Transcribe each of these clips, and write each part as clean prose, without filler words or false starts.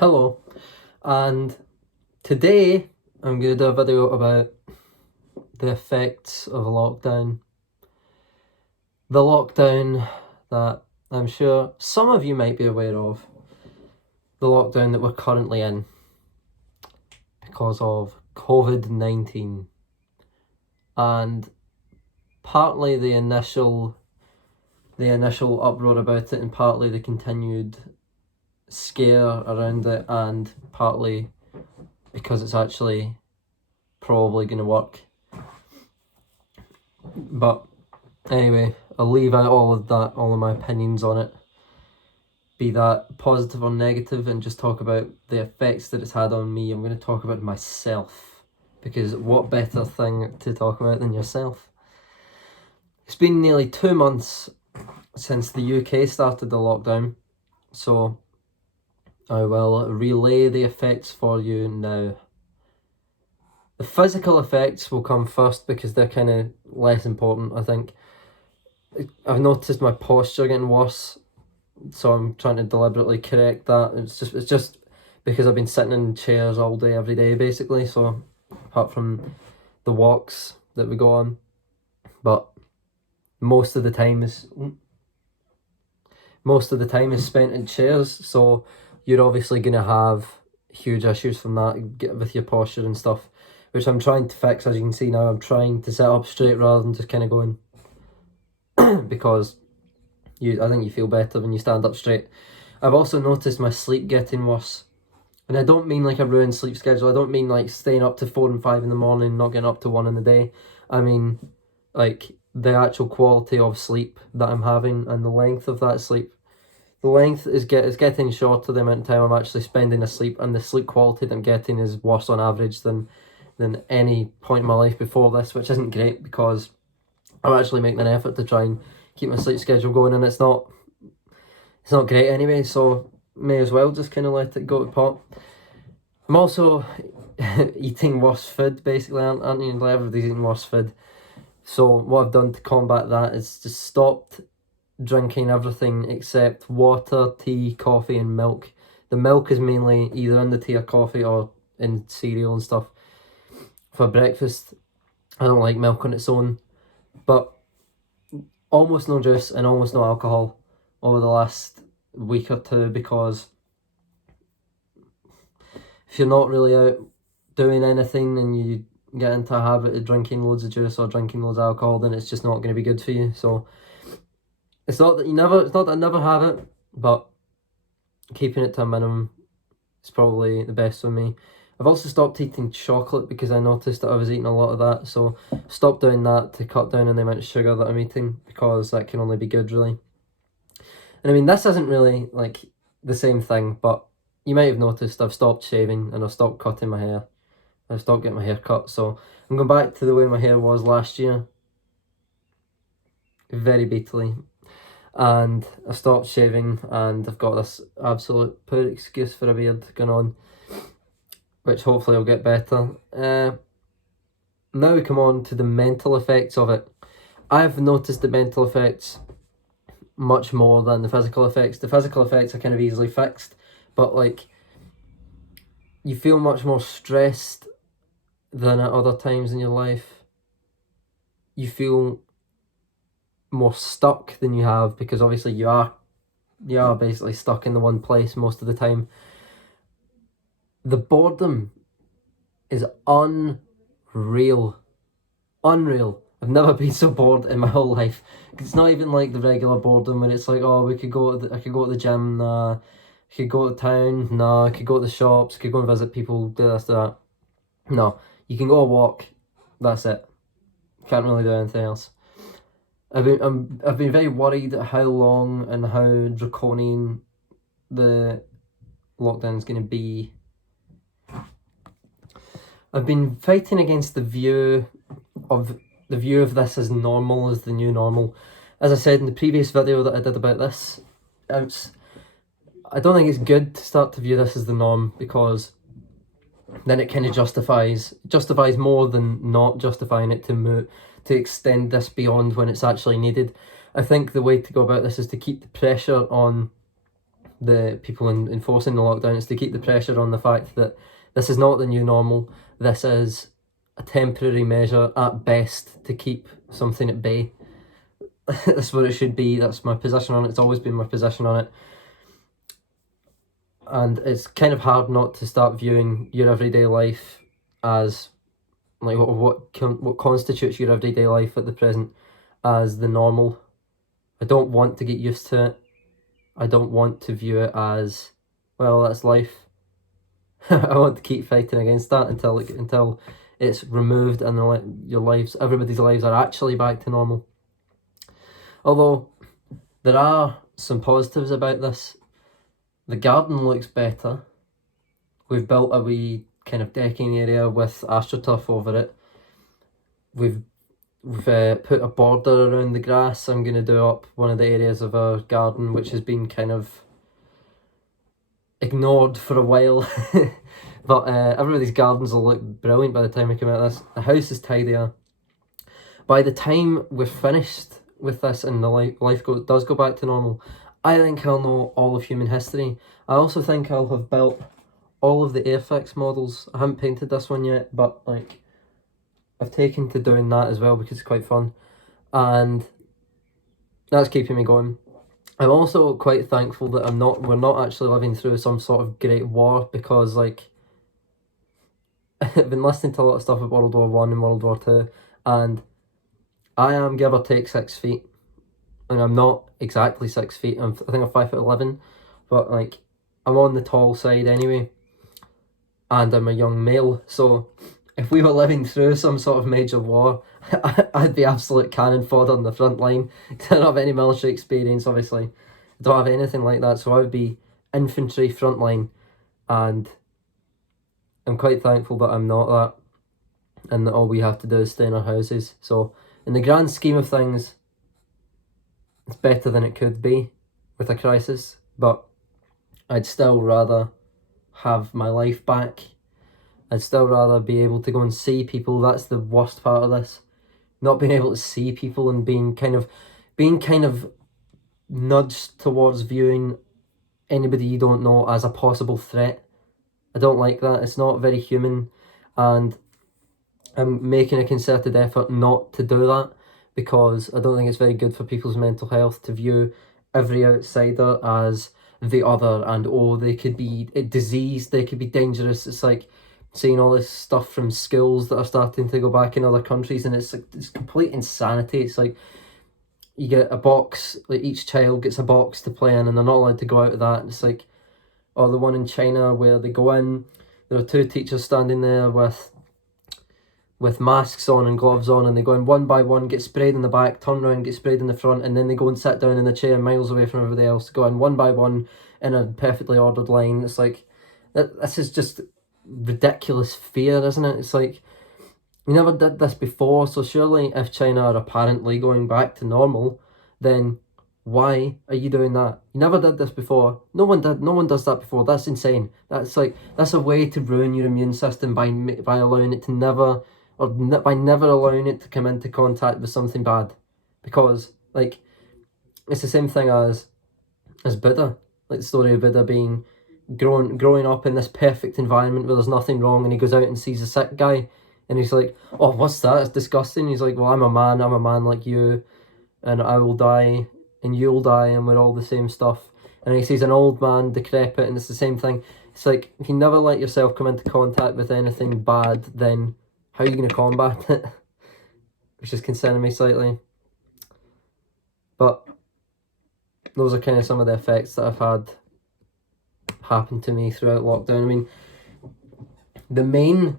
Hello, and today I'm going to do a video about the effects of lockdown. The lockdown that I'm sure some of you might be aware of. The lockdown that we're currently in because of COVID-19. And partly the initial uproar about it, and partly the continued scare around it, and partly because it's actually probably going to work. But anyway, I'll leave out all of my opinions on it, be that positive or negative, and just talk about the effects that it's had on me. I'm going to talk about myself, because what better thing to talk about than yourself? It's been nearly 2 months since the UK started the lockdown, so I will relay the effects for you now. The physical effects will come first because they're kind of less important, I think. I've noticed my posture getting worse, so I'm trying to deliberately correct that. It's just because I've been sitting in chairs all day, every day, basically. So apart from the walks that we go on, but most of the time is spent in chairs. So you're obviously gonna have huge issues from that with your posture and stuff, which I'm trying to fix. As you can see now, I'm trying to sit up straight rather than just kind of going because I think you feel better when you stand up straight. I've also noticed my sleep getting worse. And I don't mean like a ruined sleep schedule. I don't mean like staying up to 4 and 5 in the morning, not getting up to 1 in the day. I mean like the actual quality of sleep that I'm having and the length of that sleep. The length is getting shorter the amount of time I'm actually spending asleep, and the sleep quality that I'm getting is worse on average than any point in my life before this, which isn't great because I'm actually making an effort to try and keep my sleep schedule going, and it's not great anyway, so may as well just kind of let it go to pot. I'm also eating worse food, basically, aren't you? Everybody's eating worse food. So what I've done to combat that is just stopped drinking everything except water, tea, coffee and milk. The milk is mainly either in the tea or coffee or in cereal and stuff. For breakfast, I don't like milk on its own, but almost no juice and almost no alcohol over the last week or two, because if you're not really out doing anything and you get into a habit of drinking loads of juice or drinking loads of alcohol, then it's just not going to be good for you. So it's not that I never have it, but keeping it to a minimum is probably the best for me. I've also stopped eating chocolate because I noticed that I was eating a lot of that, so stopped doing that to cut down on the amount of sugar that I'm eating, because that can only be good, really. And I mean, this isn't really like the same thing, but you might have noticed I've stopped shaving and I've stopped cutting my hair. I've stopped getting my hair cut, so I'm going back to the way my hair was last year, very beatly. And I stopped shaving, and I've got this absolute poor excuse for a beard going on, which hopefully will get better. Now we come on to the mental effects of it. I've noticed the mental effects much more than the physical effects. The physical effects are kind of easily fixed, but like you feel much more stressed than at other times in your life. You feel more stuck than you have, because obviously you are basically stuck in the one place most of the time. The boredom is unreal. I've never been so bored in my whole life. It's not even like the regular boredom where it's like, oh, I could go to the gym, nah. I could go to town, nah. I could go to the shops, I could go and visit people, do this, do that. No, you can go a walk, that's it. Can't really do anything else. I've been very worried at how long and how draconian the lockdown is going to be. I've been fighting against the view of this as normal, as the new normal. As I said in the previous video that I did about this, I don't think it's good to start to view this as the norm, because then it kind of justifies more than not justifying it to extend this beyond when it's actually needed. I think the way to go about this is to keep the pressure on the people enforcing the lockdown. It's to keep the pressure on the fact that this is not the new normal. This is a temporary measure at best to keep something at bay. That's what it should be. That's my position on it. It's always been my position on it. And it's kind of hard not to start viewing your everyday life as like what constitutes your everyday life at the present as the normal. I don't want to get used to it. I don't want to view it as, well, that's life. I want to keep fighting against that until it's removed and everybody's lives are actually back to normal. Although there are some positives about this. The garden looks better. We've built a wee kind of decking area with AstroTurf over it. We've put a border around the grass. I'm going to do up one of the areas of our garden which has been kind of ignored for a while. But everybody's gardens will look brilliant by the time we come out of this. The house is tidier. By the time we're finished with this and the life does go back to normal, I think I'll know all of human history. I also think I'll have built all of the Airfix models. I haven't painted this one yet, but like I've taken to doing that as well because it's quite fun, and that's keeping me going. I'm also quite thankful that we're not actually living through some sort of great war, because like I've been listening to a lot of stuff about World War One and World War Two, and I am, give or take, 6 feet, and I'm not exactly 6 feet. I think I'm 5'11", but like I'm on the tall side anyway, and I'm a young male. So if we were living through some sort of major war, I'd be absolute cannon fodder on the front line. I don't have any military experience, obviously. I don't have anything like that, so I would be infantry front line, and I'm quite thankful that I'm not that, and that all we have to do is stay in our houses. So in the grand scheme of things, it's better than it could be with a crisis, but I'd still rather have my life back. I'd still rather be able to go and see people. That's the worst part of this. Not being able to see people and being kind of nudged towards viewing anybody you don't know as a possible threat. I don't like that. It's not very human, and I'm making a concerted effort not to do that, because I don't think it's very good for people's mental health to view every outsider as the other, and they could be diseased, they could be dangerous. It's like seeing all this stuff from schools that are starting to go back in other countries, and it's complete insanity. It's like you get a box, like each child gets a box to play in, and they're not allowed to go out of that. It's like, or the one in China where they go in, there are 2 teachers standing there with masks on and gloves on, and they go in one by one, get sprayed in the back, turn around, get sprayed in the front, and then they go and sit down in the chair miles away from everybody else, go in one by one in a perfectly ordered line. It's like, this is just ridiculous fear, isn't it? It's like, we never did this before, so surely if China are apparently going back to normal, then why are you doing that? You never did this before. No one does that before. That's insane. That's a way to ruin your immune system by allowing it to never, or by never allowing it to come into contact with something bad. Because like, it's the same thing as Buddha, like the story of Buddha being growing up in this perfect environment where there's nothing wrong, and he goes out and sees a sick guy, and he's like, oh, what's that? It's disgusting. He's like, well, I'm a man like you, and I will die, and you'll die, and we're all the same stuff. And he sees an old man, decrepit, and it's the same thing. It's like, if you never let yourself come into contact with anything bad, then how are you going to combat it? Which is concerning me slightly. But those are kind of some of the effects that I've had happen to me throughout lockdown. I mean, the main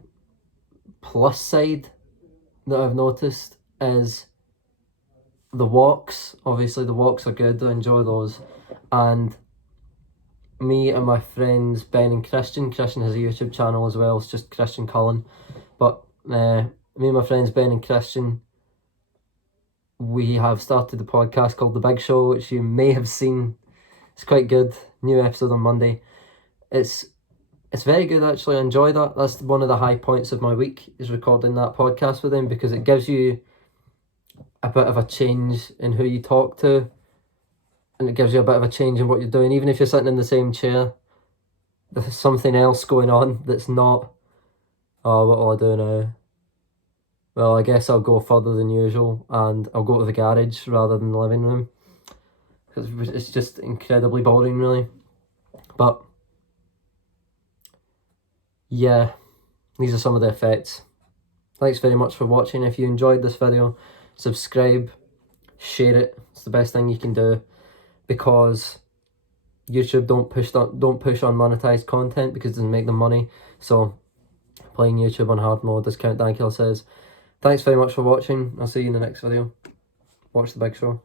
plus side that I've noticed is the walks. Obviously the walks are good, I enjoy those, and me and my friends Ben and Christian has a YouTube channel as well, it's just Christian Cullen, but me and my friends Ben and Christian, we have started the podcast called The Big Show, which you may have seen. It's quite good. New episode on Monday. It's very good, actually. I enjoy that. That's one of the high points of my week, is recording that podcast with him, because it gives you a bit of a change in who you talk to, and it gives you a bit of a change in what you're doing. Even if you're sitting in the same chair, there's something else going on that's not, oh, what will I do now? Well, I guess I'll go further than usual and I'll go to the garage rather than the living room. Because it's just incredibly boring, really. But yeah, these are some of the effects. Thanks very much for watching. If you enjoyed this video, subscribe, share it. It's the best thing you can do, because YouTube don't push unmonetized content because it doesn't make them money. So playing YouTube on hard mode, as Count Dankula says. Thanks very much for watching. I'll see you in the next video. Watch the big show.